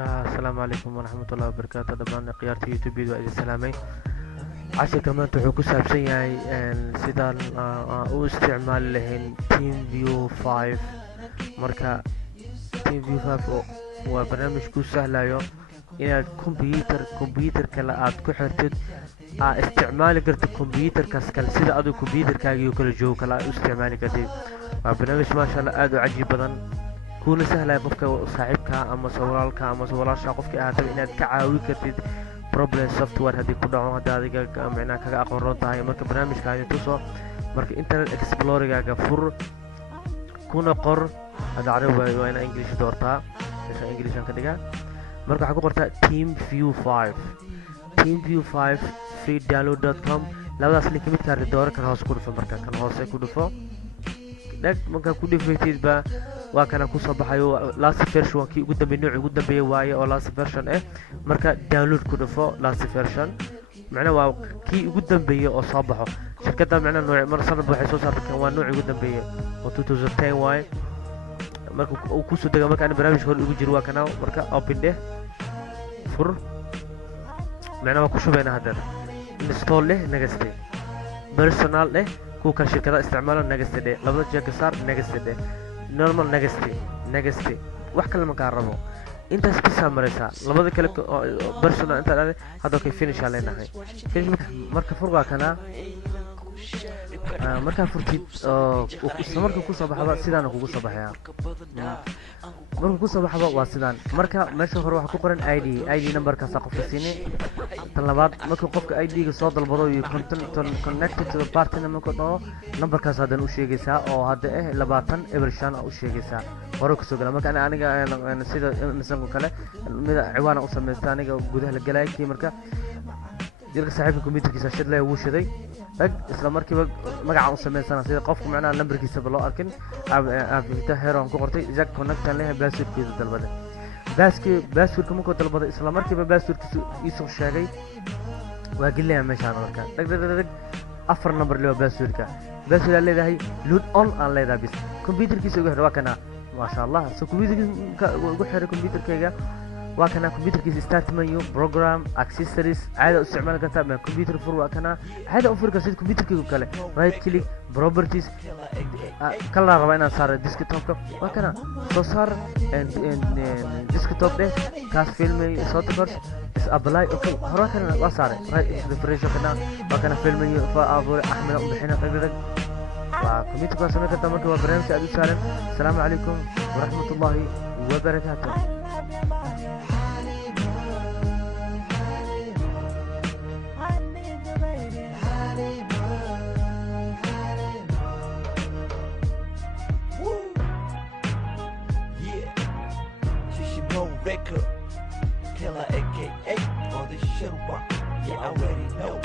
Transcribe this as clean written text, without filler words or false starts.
Asalaamu calaykum waraxmatullaahi wabarakaatu dhammaan khiyaarta youtube waa idin salaamay cashirka maanta wuxuu ku saabsan yahay sidaan u isticmaali lahayn TeamViewer 5 marka TeamViewer 5 waa barnaamij kuu sahlayo inaad kombiyuutar kale aad ku xirtid isticmaali kartid kombiyuutarkaas kale sida adigu kombiyuutarkaaga kala joogo kale aad u isticmaali kartid waa barnaamij maasha Allah aad u cajiib badan kuna sahlaya qofka saaxiibka ama walaalka ama walaasha qofka ahaataba inaad ka caawin kartid problem software haddii ku dhaco hadda adiga macnaha kaga aqoon roon tahay marka barnaamijkaani tuso marka internet explorergaaga fur kuna qor hadda carabi waa inaa english doortaa meesha englishan ka dhigaa marka waxaa ku qortaa TeamViewer 5 freedownload.com labadaas link midkaa dooro kan hoose ku dhufo marka kan hoose ku dhufo dhag markaa ku dhifatidba waa kana kusoo baxayo last version kii ugu dambeeyay nooc ugu dambeeyay waaye oo last version marka download ku dhufo last version macnaheedu waa kii ugu dambeeyay oo soo baxo shirkadda macnaheedu nooc mar sanad waxay soo saartay kan waa nooc ugu dambeeyay oo 2010 waaye marka uu ku soo dega marka aan barnaamijka hore ugu jiro waa kana marka open fur macnaheedu waa ku shubayna hadda install nagaste personal kuwa kan shirkadda isticmaalo nagaste labada jeer ka saar nagaste normal nagaste wax kale ma kaa rabo intaas bisa maraysaa labada kale personal inta hadda okay finish aan leenahay finish marka furqa kana marka furtid isla marka ku soo baxaba sidaan kugu soo baxaya marka ku soo baxaba waa sidaan marka meesha hore waxa ku qoran ID numberkaas qofka siinay tan labaad marka qofka ID-ga soo dalbado iyo connected to the partner marka dhaho numberkaas hadan u sheegaysaa oo hadda 20 evershan u sheegaysaa hore ku soo gala marka aniga sida misanku kale mida ciwaana u sameystaa aniga gudaha la galay marka jirka saaxiibka computerkiisa shid leh wuu shiday isla markiiba magaca u sameysana sida qofku macnaha numberkiisa loo arkin aabita heeron ku qortay jack connectan leh passwordkiisa dalbada passwordka markuu dalbada isla markiiba passwordkiisa isoo sheegay waa gelaya meeshaan marka dag afar number leh passwordka password leedahay load on aan leedahay bis computerkiisa ugu xidhay waa kana ma sha Allah so computerkiisa ugu xidhay computerkayga waa kana computerkiisa start menu program accessories caada u isticmaali kartaa ma computer fur waa kana caada u furka sida computerkayga kale right click properties kala raba inaan saaro desktopka waa kana soo saar desktop kaas filmay soo tabar is apply okay hore kana waa saaray right refresh kana waa kana filmay fa abuur ahmed u bixina qeybada waa computerka sameeyay kartaa marka waa barnaamij aad u saaran assalaamu calaykum waraxmatullaahi wabarakaatuh Record Killer aka on the shit rock. Yeah, I already know.